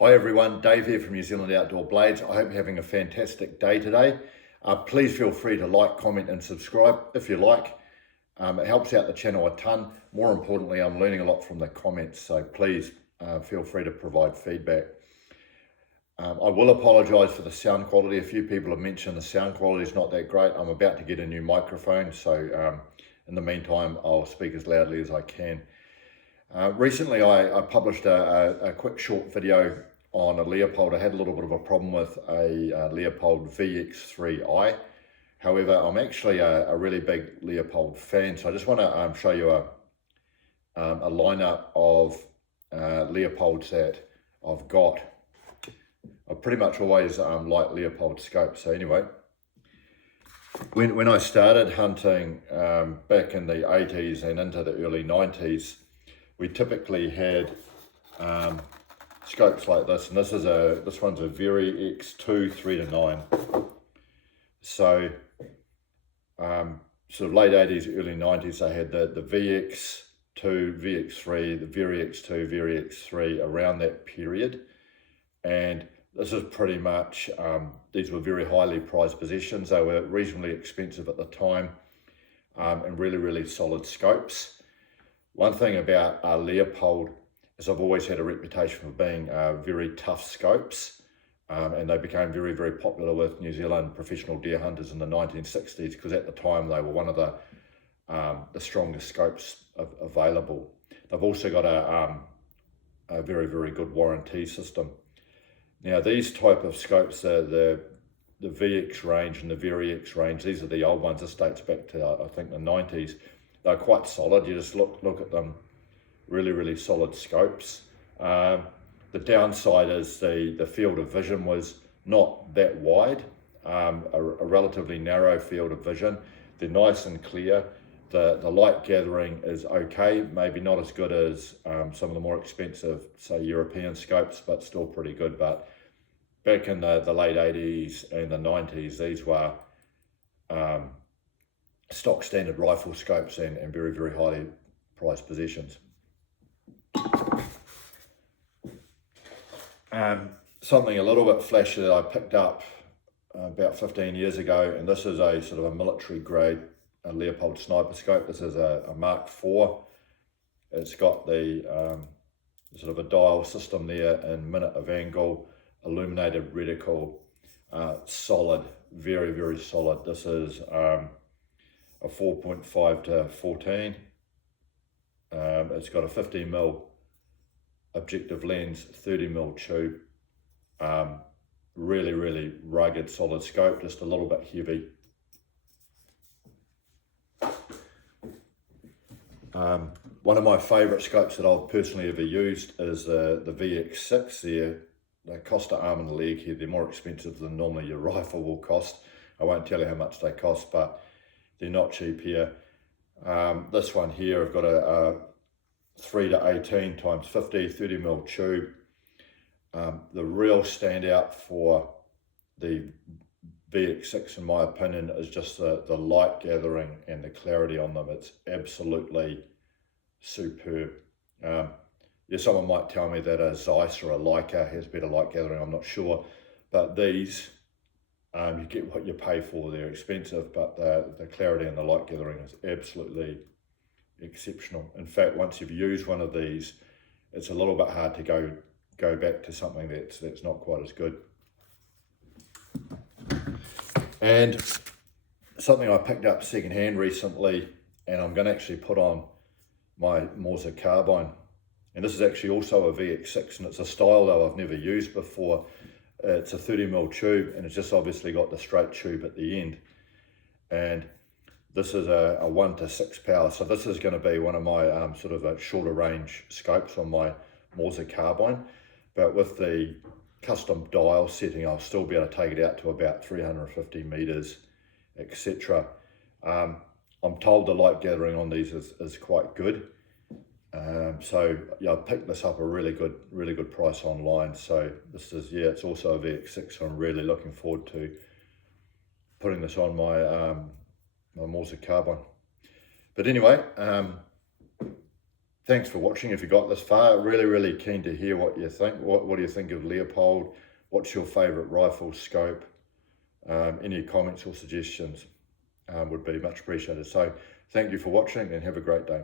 Hi everyone, Dave here from New Zealand Outdoor Blades. I hope you're having a fantastic day today. Please feel free to like, comment and subscribe if you like. It helps out the channel a ton. More importantly, I'm learning a lot from the comments, so please feel free to provide feedback. I will apologise for the sound quality. A few people have mentioned the sound quality is not that great. I'm about to get a new microphone, so in the meantime, I'll speak as loudly as I can. Recently, I published a quick short video on a Leupold. I had a little bit of a problem with a Leupold VX3i. However, I'm actually a really big Leupold fan, so I just want to show you a lineup of Leopolds that I've got. I pretty much always like Leupold scopes. So anyway, when I started hunting back in the 80s and into the early 90s, we typically had scopes like this, and this one's a Very X2 3-9. So sort of late 80s, early 90s, they had the VX2, VX3, the Very X2, Very X3 around that period. And this is pretty much, these were very highly prized possessions. They were reasonably expensive at the time and really, really solid scopes. One thing about Leupold is I've always had a reputation for being very tough scopes, and they became very, very popular with New Zealand professional deer hunters in the 1960s because at the time they were one of the strongest scopes available. They've also got a very, very good warranty system. Now these type of scopes, the VX range and the Very X range, these are the old ones. This dates back to I think the 90s. They're quite solid. You just look at them, really, really solid scopes. The downside is the field of vision was not that wide, a relatively narrow field of vision. They're nice and clear. The light gathering is okay, maybe not as good as some of the more expensive, say, European scopes, but still pretty good. But back in the late 80s and the 90s, these were stock standard rifle scopes and very, very highly prized possessions. Something a little bit flashy that I picked up about 15 years ago, and this is a sort of a military grade Leupold sniper scope. This is a Mark IV. It's got the sort of a dial system there and minute of angle, illuminated reticle, solid, very, very solid. This is a 4.5 to 14. It's got a 50mm objective lens, 30mm tube. Really, really rugged, solid scope, just a little bit heavy. One of my favourite scopes that I've personally ever used is the VX6. They cost an arm and a leg here. They're more expensive than normally your rifle will cost. I won't tell you how much they cost, but they're not cheap here. This one here, I've got a 3 to 18 times 50, 30mm tube. The real standout for the VX6, in my opinion, is just the light gathering and the clarity on them. It's absolutely superb. Someone might tell me that a Zeiss or a Leica has better light gathering, I'm not sure. But these, you get what you pay for. They're expensive, but the clarity and the light gathering is absolutely exceptional. In fact, once you've used one of these, it's a little bit hard to go back to something that's not quite as good. And something I picked up secondhand recently, and I'm going to actually put on my Mauser carbine. And this is actually also a VX6, and it's a style that I've never used before. It's a 30mm tube, and it's just obviously got the straight tube at the end. And this is a 1 to 6 power. So this is going to be one of my sort of a shorter range scopes on my Mauser carbine. But with the custom dial setting, I'll still be able to take it out to about 350 meters, etc. I'm told the light gathering on these is quite good. So yeah, I picked this up a really good price online. So this is, it's also a VX6. So I'm really looking forward to putting this on my my Mauser carbine. But anyway, thanks for watching. If you got this far, really keen to hear what you think. What do you think of Leupold? What's your favourite rifle scope? Any comments or suggestions would be much appreciated. So thank you for watching and have a great day.